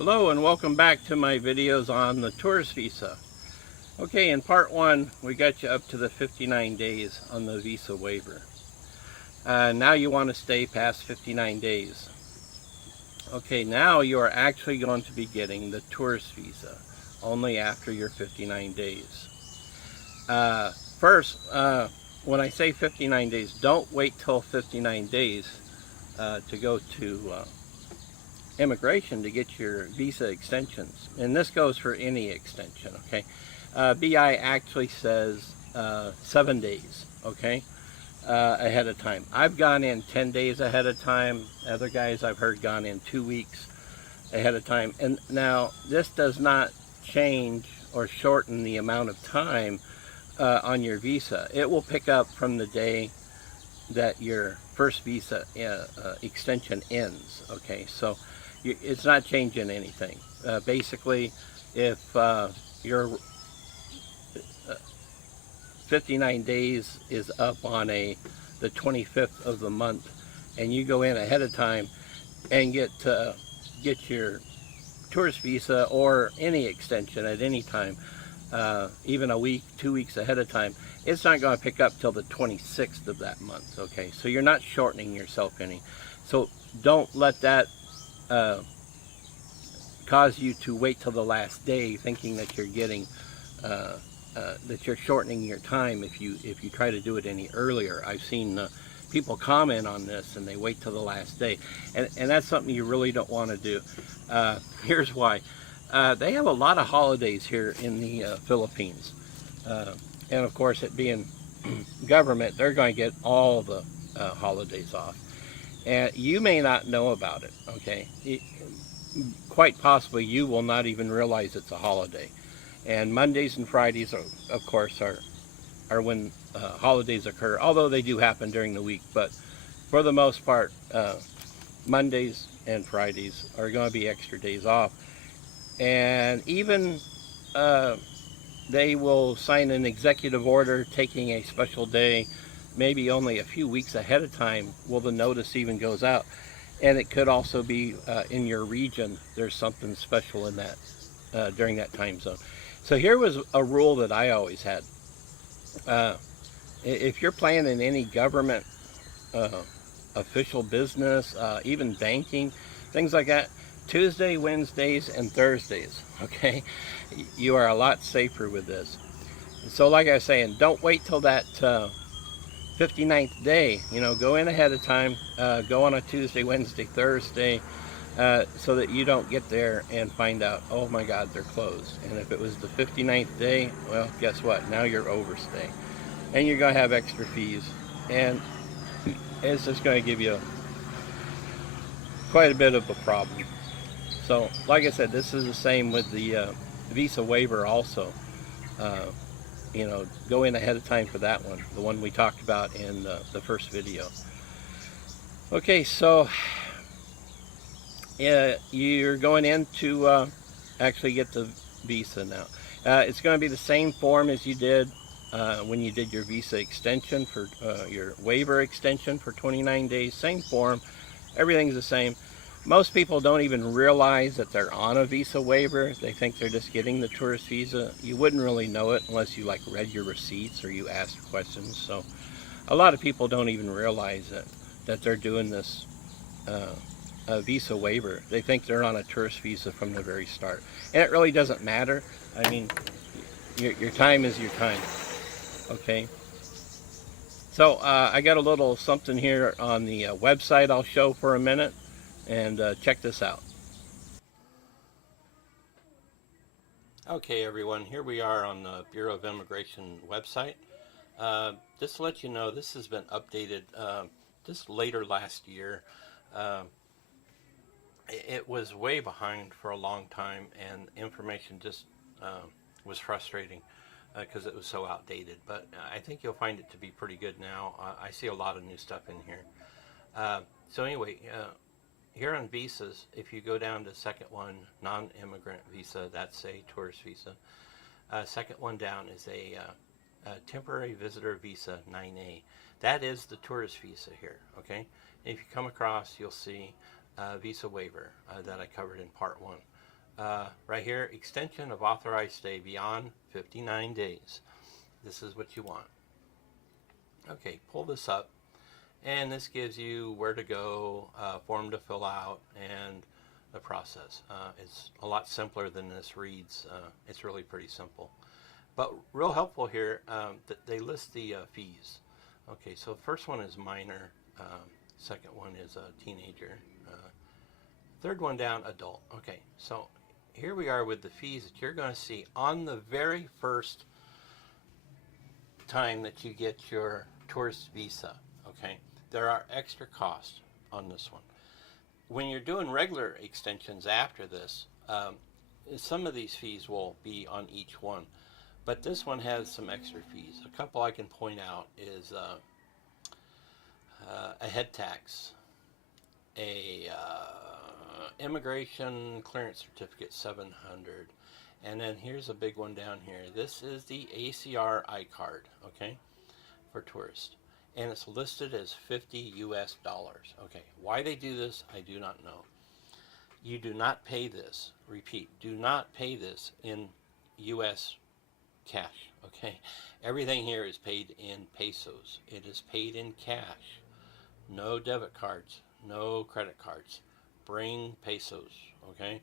Hello and welcome back to my videos on the tourist visa. Okay, in part one we got you up to the 59 days on the visa waiver. Now you want to stay past 59 days. Okay, now you are actually going to be getting the tourist visa only after your 59 days. First, when I say 59 days, don't wait till 59 days to go to immigration to get your visa extensions, and this goes for any extension. Okay, BI actually says 7 days, okay, ahead of time. I've gone in 10 days ahead of time. Other guys I've heard gone in 2 weeks ahead of time. And now this does not change or shorten the amount of time on your visa. It will pick up from the day that your first visa extension ends. Okay, so it's not changing anything. Basically, if your 59 days is up on the 25th of the month, and you go in ahead of time and get your tourist visa or any extension at any time, even a week, 2 weeks ahead of time, it's not going to pick up till the 26th of that month. Okay, so you're not shortening yourself any. So don't let that cause you to wait till the last day thinking that you're getting that you're shortening your time if you try to do it any earlier. I've seen people comment on this and they wait till the last day, and that's something you really don't want to do. Here's why. They have a lot of holidays here in the Philippines, and of course, it being government, they're going to get all the holidays off, and you may not know about it. Okay, quite possibly you will not even realize it's a holiday. And Mondays and Fridays, of course, are when holidays occur, although they do happen during the week. But for the most part, Mondays and Fridays are going to be extra days off. And even they will sign an executive order taking a special day, maybe only a few weeks ahead of time. Well, the notice even goes out. And it could also be in your region, there's something special in that during that time zone. So here was a rule that I always had. If you're planning any government official business, even banking, things like that, Tuesday, Wednesdays, and Thursdays, okay, you are a lot safer with this. So like I was saying, don't wait till that 59th day. You know, go in ahead of time, go on a Tuesday, Wednesday, Thursday, so that you don't get there and find out, oh my God, they're closed. And if it was the 59th day, well, guess what? Now you're overstaying. And you're going to have extra fees. And it's just going to give you quite a bit of a problem. So, like I said, this is the same with the visa waiver also. You know, go in ahead of time for that one, the one we talked about in the first video. Okay, so you're going in to actually get the visa now. It's going to be the same form as you did when you did your visa extension for your waiver extension for 29 days. Same form, everything's the same. Most people don't even realize that they're on a visa waiver. They think they're just getting the tourist visa. You wouldn't really know it unless you like read your receipts or you asked questions. So a lot of people don't even realize that they're doing this a visa waiver. They think they're on a tourist visa from the very start. And it really doesn't matter. I mean, your time is your time. Okay. So I got a little something here on the website I'll show for a minute. And check this out. Okay, everyone, here we are on the Bureau of Immigration website. Just to let you know, this has been updated just later last year. It was way behind for a long time, and information just was frustrating because it was so outdated. But I think you'll find it to be pretty good now. I see a lot of new stuff in here. So anyway, here on visas, if you go down to second one, non-immigrant visa, that's a tourist visa. Second one down is a temporary visitor visa 9A. That is the tourist visa here, okay? And if you come across, you'll see visa waiver that I covered in part one. right here, extension of authorized stay beyond 59 days. This is what you want. Okay, pull this up, and this gives you where to go, form to fill out, and the process. It's a lot simpler than this reads. It's really pretty simple. But real helpful here, they list the fees. Okay, so first one is minor, second one is a teenager, third one down, adult. Okay, so here we are with the fees that you're going to see on the very first time that you get your tourist visa. Okay, there are extra costs on this one. When you're doing regular extensions after this, some of these fees will be on each one, but this one has some extra fees. A couple I can point out is a head tax, a immigration clearance certificate, 700, and then here's a big one down here. This is the ACR-I card, okay, for tourists, and it's listed as $50 US. Okay, why they do this, I do not know. You do not pay this. Repeat, do not pay this in US cash. Okay, everything here is paid in pesos. It is paid in cash. No debit cards, no credit cards. Bring pesos. Okay.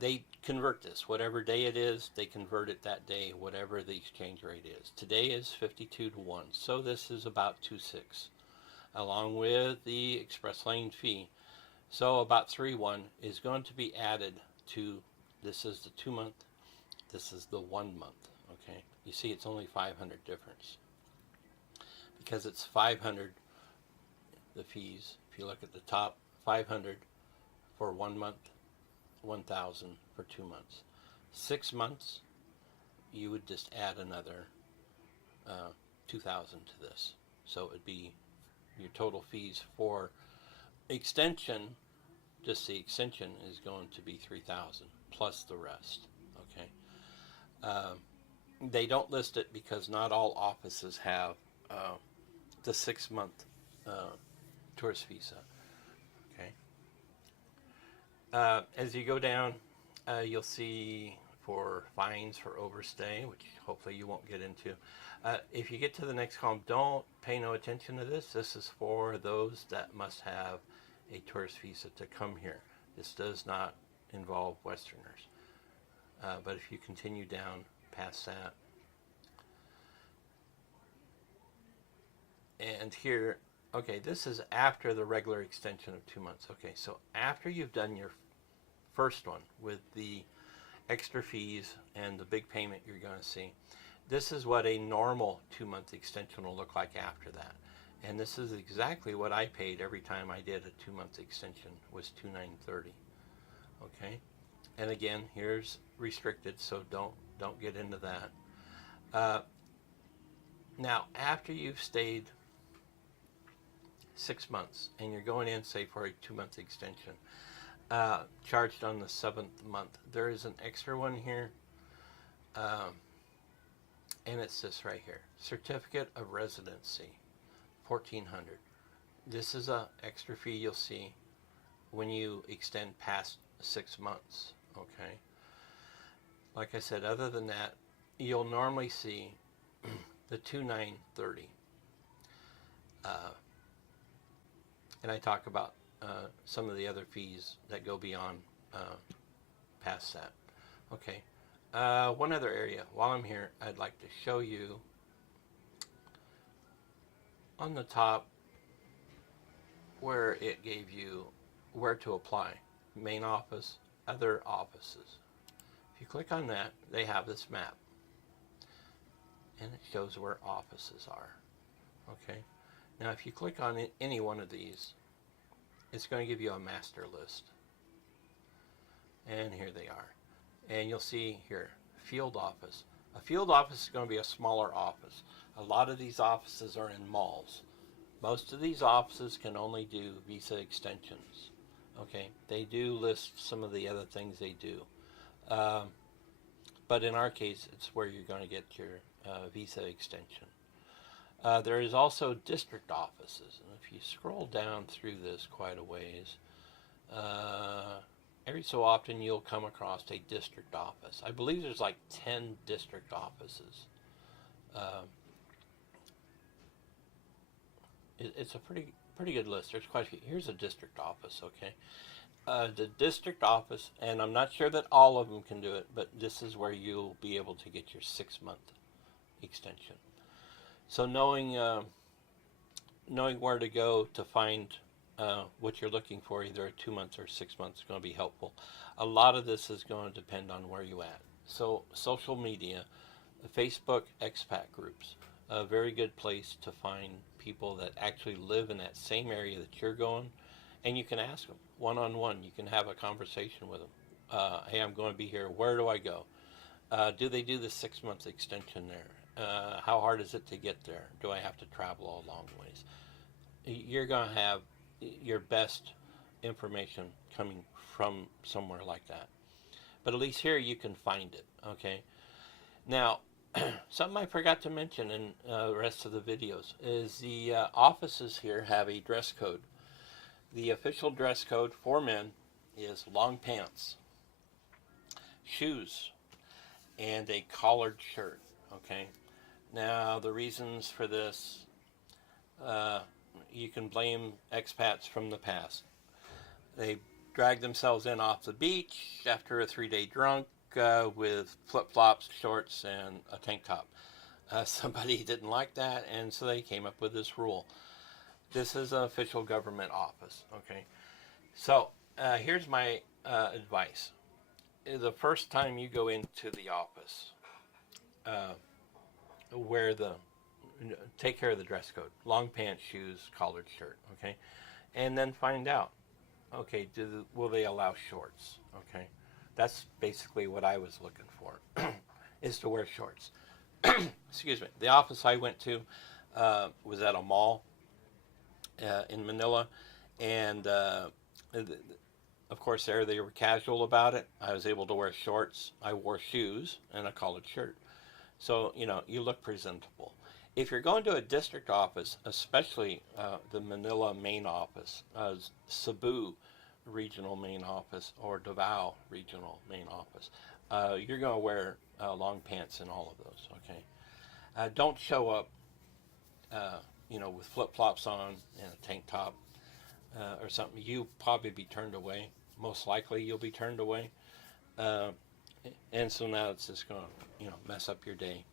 They convert this, whatever day it is, they convert it that day, whatever the exchange rate is. Today is 52 to 1, so this is about 2.6, along with the express lane fee. So about 3.1 is going to be added to, this is the 2 month, this is the 1 month, okay? You see it's only 500 difference. Because it's 500, the fees, if you look at the top, 500 for 1 month, 1,000 for 2 months. 6 months, you would just add another 2,000 to this. So it'd be your total fees for extension, just the extension is going to be 3,000 plus the rest. Okay. They don't list it because not all offices have the 6 month tourist visa. Okay. As you go down, you'll see for fines for overstay, which hopefully you won't get into. If you get to the next column, don't pay no attention to this. This is for those that must have a tourist visa to come here. This does not involve Westerners. But if you continue down past that, and here, okay, this is after the regular extension of 2 months. Okay, so after you've done your first one with the extra fees and the big payment you're going to see, this is what a normal 2 month extension will look like after that. And this is exactly what I paid every time I did a 2 month extension, was $2,930. Okay, and again, here's restricted, so don't get into that. Now, after you've stayed 6 months and you're going in, say, for a 2 month extension, charged on the 7th month, there is an extra one here, and it's this right here, certificate of residency, 1,400. This is a extra fee you'll see when you extend past 6 months. Okay, like I said, other than that, you'll normally see the 2,930. And I talk about some of the other fees that go beyond past that. Okay, one other area. While I'm here, I'd like to show you on the top where it gave you where to apply. Main office, other offices. If you click on that, they have this map. And it shows where offices are. Okay. Now if you click on any one of these, it's going to give you a master list. And here they are. And you'll see here, field office. A field office is going to be a smaller office. A lot of these offices are in malls. Most of these offices can only do visa extensions. Okay, they do list some of the other things they do. But in our case, it's where you're going to get your visa extension. There is also district offices, and if you scroll down through this quite a ways, every so often you'll come across a district office. I believe there's like 10 district offices. It's a pretty good list. There's quite a few. Here's a district office, okay? The district office, and I'm not sure that all of them can do it, but this is where you'll be able to get your 6-month extension. So knowing where to go to find what you're looking for, either 2 months or 6 months, is going to be helpful. A lot of this is going to depend on where you at. So social media, Facebook expat groups, a very good place to find people that actually live in that same area that you're going, and you can ask them one-on-one. You can have a conversation with them. Hey, I'm going to be here. Where do I go? Do they do the 6-month extension there? How hard is it to get there? Do I have to travel a long ways? You're going to have your best information coming from somewhere like that. But at least here you can find it, okay? Now, something I forgot to mention in the rest of the videos is the offices here have a dress code. The official dress code for men is long pants, shoes, and a collared shirt, okay? Now, the reasons for this, you can blame expats from the past. They drag themselves in off the beach after a 3-day drunk with flip-flops, shorts, and a tank top. Somebody didn't like that, and so they came up with this rule. This is an official government office, okay? So here's my advice. The first time you go into the office, take care of the dress code. Long pants, shoes, collared shirt, okay? And then find out, okay, will they allow shorts, okay? That's basically what I was looking for, is to wear shorts. Excuse me. The office I went to was at a mall in Manila, and of course there they were casual about it. I was able to wear shorts. I wore shoes and a collared shirt. So, you know, you look presentable. If you're going to a district office, especially the Manila main office, Cebu regional main office, or Davao regional main office, you're going to wear long pants in all of those, okay? Don't show up, you know, with flip-flops on and a tank top or something. You'll probably be turned away. Most likely you'll be turned away. And so now it's just going to, you know, mess up your day,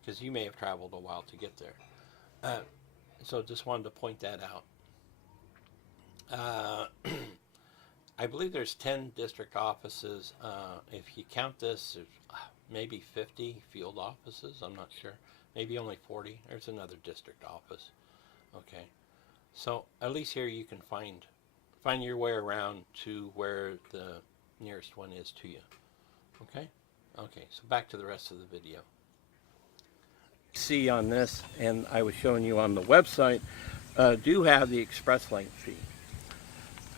because you may have traveled a while to get there. So just wanted to point that out. I believe there's 10 district offices. If you count this, there's maybe 50 field offices. I'm not sure. Maybe only 40. There's another district office. Okay. So at least here you can find your way around to where the nearest one is to you. Okay? Okay, so back to the rest of the video. See on this, and I was showing you on the website, do have the express lane fee.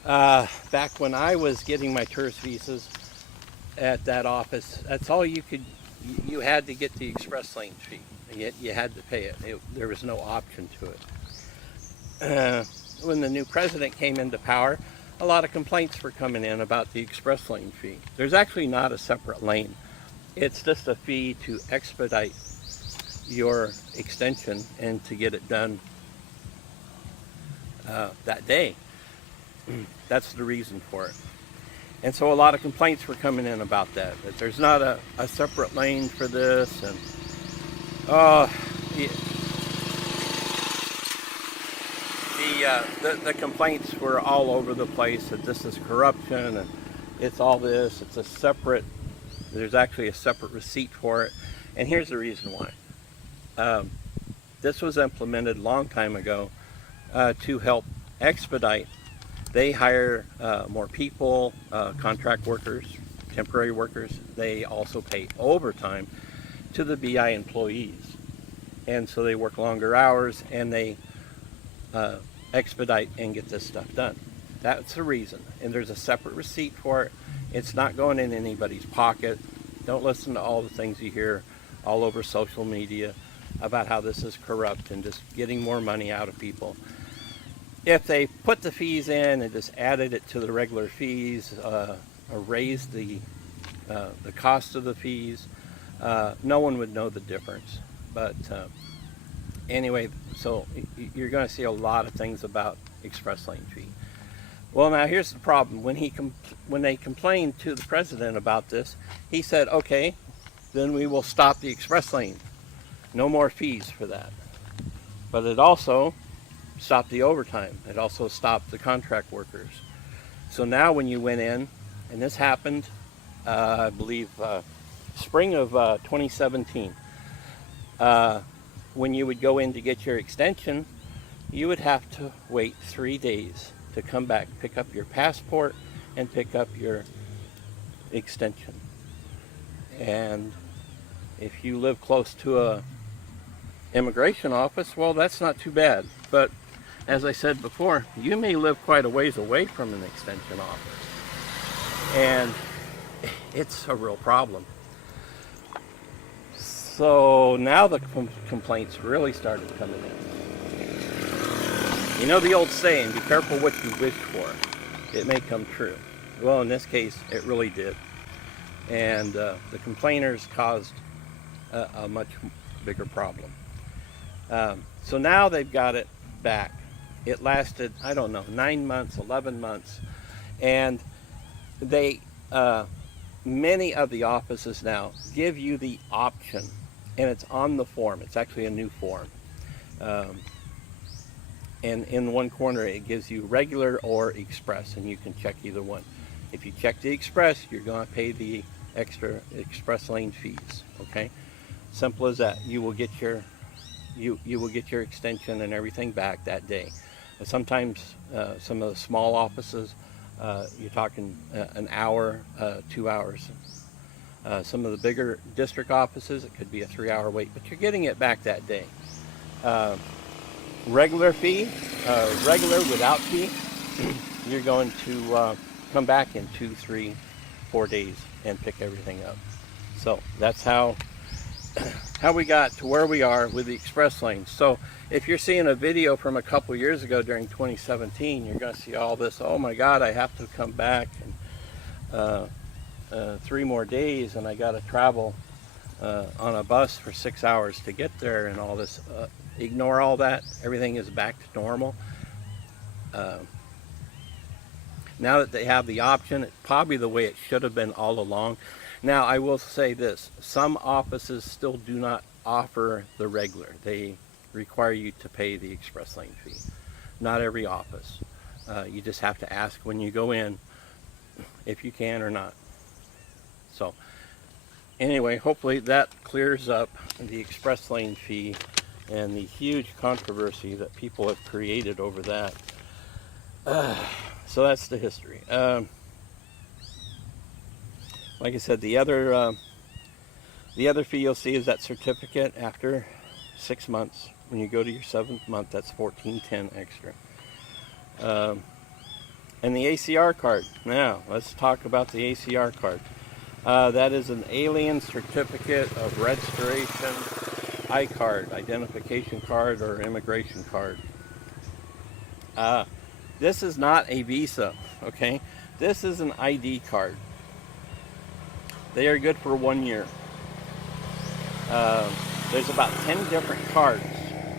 Back when I was getting my tourist visas at that office, that's all you had to get the express lane fee. You had to pay it. There was no option to it. When the new president came into power, a lot of complaints were coming in about the express lane fee. There's actually not a separate lane. It's just a fee to expedite your extension and to get it done that day. That's the reason for it. And so a lot of complaints were coming in about that there's not a separate lane for this, and the complaints were all over the place that this is corruption and it's all this. It's a separate, there's actually a separate receipt for it. And here's the reason why. This was implemented a long time ago to help expedite. They hire more people, contract workers, temporary workers. They also pay overtime to the BI employees. And so they work longer hours, and they expedite and get this stuff done. That's the reason. And there's a separate receipt for it. It's not going in anybody's pocket. Don't listen to all the things you hear all over social media about how this is corrupt and just getting more money out of people. If they put the fees in and just added it to the regular fees, raise the cost of the fees, no one would know the difference. But anyway, so you're going to see a lot of things about express lane fee. Well, now here's the problem. When they complained to the president about this, he said, okay, then we will stop the express lane. No more fees for that. But it also stopped the overtime. It also stopped the contract workers. So now when you went in, and this happened, I believe, spring of 2017, when you would go in to get your extension, you would have to wait 3 days to come back, pick up your passport, and pick up your extension. And if you live close to a immigration office, well, that's not too bad. But as I said before, you may live quite a ways away from an extension office, and it's a real problem. So now the complaints really started coming in. You know the old saying, be careful what you wish for. It may come true. Well, in this case, it really did. And the complainers caused a much bigger problem. So now they've got it back. It lasted, I don't know, 9 months, 11 months. And they, many of the offices now give you the option, and it's on the form. It's actually a new form. And in one corner, it gives you regular or express, and you can check either one. If you check the express, you're going to pay the extra express lane fees. Okay, simple as that. You will get your you will get your extension and everything back that day. Sometimes some of the small offices, you're talking an hour, 2 hours. Some of the bigger district offices, it could be a 3-hour wait, but you're getting it back that day. Regular fee, regular without fee, you're going to come back in 2, 3, 4 days and pick everything up. So that's how we got to where we are with the express lanes. So if you're seeing a video from a couple years ago during 2017, you're going to see all this, oh my God, I have to come back and 3 more days, and I got to travel on a bus for 6 hours to get there, and all this. Ignore all that. Everything is back to normal. Now that they have the option, it's probably the way it should have been all along. Now, I will say this. Some offices still do not offer the regular. They require you to pay the express lane fee. Not every office. You just have to ask when you go in if you can or not. So, anyway, hopefully that clears up the express lane fee and the huge controversy that people have created over that. So that's the history. Like I said, the other fee you'll see is that certificate after 6 months. When you go to your 7th month, that's $14.10 extra. And the ACR card. Now, let's talk about the ACR card. That is an alien certificate of registration, I-card, identification card, or immigration card. This is not a visa, okay? This is an ID card. They are good for 1 year. There's about 10 different cards,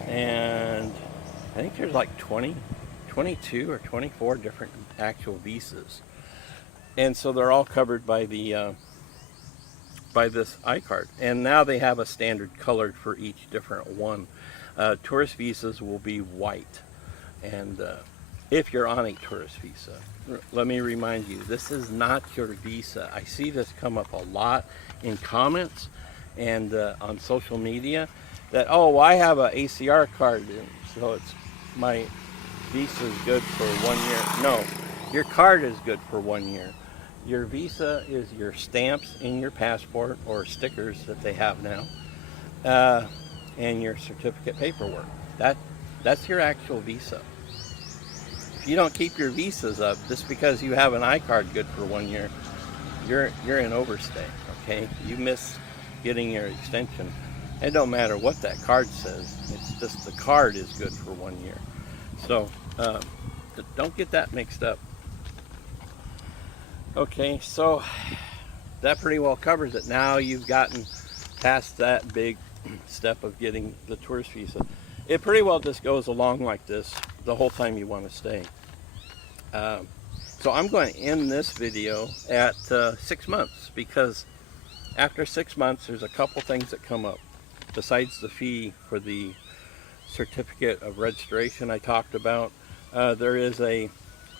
and I think there's like 22 or 24 different actual visas. And so they're all covered by the by this I-card. And now they have a standard colored for each different one. Tourist visas will be white. And if you're on a tourist visa, let me remind you, this is not your visa. I see this come up a lot in comments and on social media that, oh, I have an ACR card, and so it's my visa is good for 1 year. No, your card is good for 1 year. Your visa is your stamps in your passport, or stickers that they have now, and your certificate paperwork. That's your actual visa. If you don't keep your visas up, just because you have an I-card good for 1 year, you're in overstay. Okay, you miss getting your extension. It don't matter what that card says. It's just the card is good for 1 year. So don't get that mixed up. Okay, so that pretty well covers it. Now you've gotten past that big step of getting the tourist visa. It pretty well just goes along like this the whole time you want to stay. So I'm going to end this video at 6 months, because after 6 months there's a couple things that come up besides the fee for the certificate of registration I talked about. There is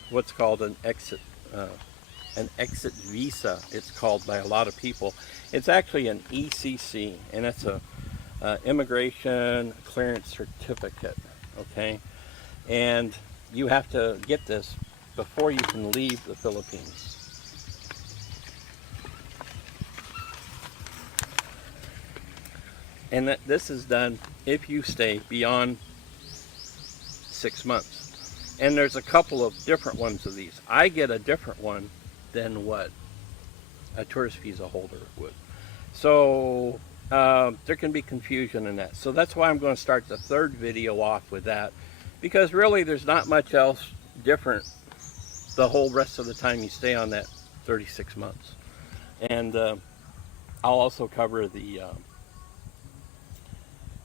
what's called an exit visa, it's called by a lot of people. It's actually an ECC, and it's a immigration clearance certificate. Okay, and you have to get this before you can leave the Philippines. And this is done if you stay beyond 6 months. And there's a couple of different ones of these. I get a different one than what a tourist visa holder would. So there can be confusion in that. So that's why I'm going to start the third video off with that, because really there's not much else different the whole rest of the time you stay on that 36 months. And I'll also cover the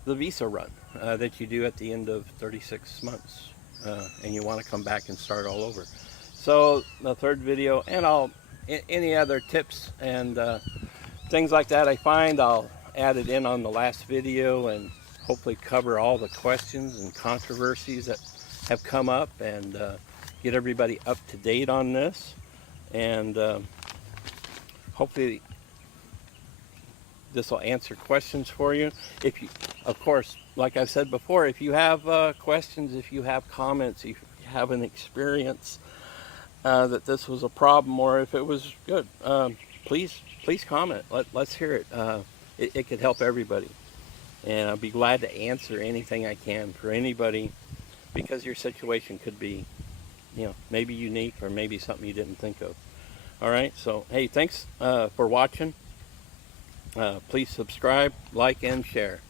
visa run that you do at the end of 36 months, and you want to come back and start all over. So the third video, and any other tips and things like that I find, I'll add it in on the last video and hopefully cover all the questions and controversies that have come up, and get everybody up to date on this. And hopefully this will answer questions for you. If you, of course, like I've said before, if you have questions, if you have comments, if you have an experience that this was a problem or if it was good, please comment. Let's hear it. It could help everybody, and I'll be glad to answer anything I can for anybody, because your situation could be, maybe unique, or maybe something you didn't think of. All right, so hey, thanks for watching. Please subscribe, like, and share.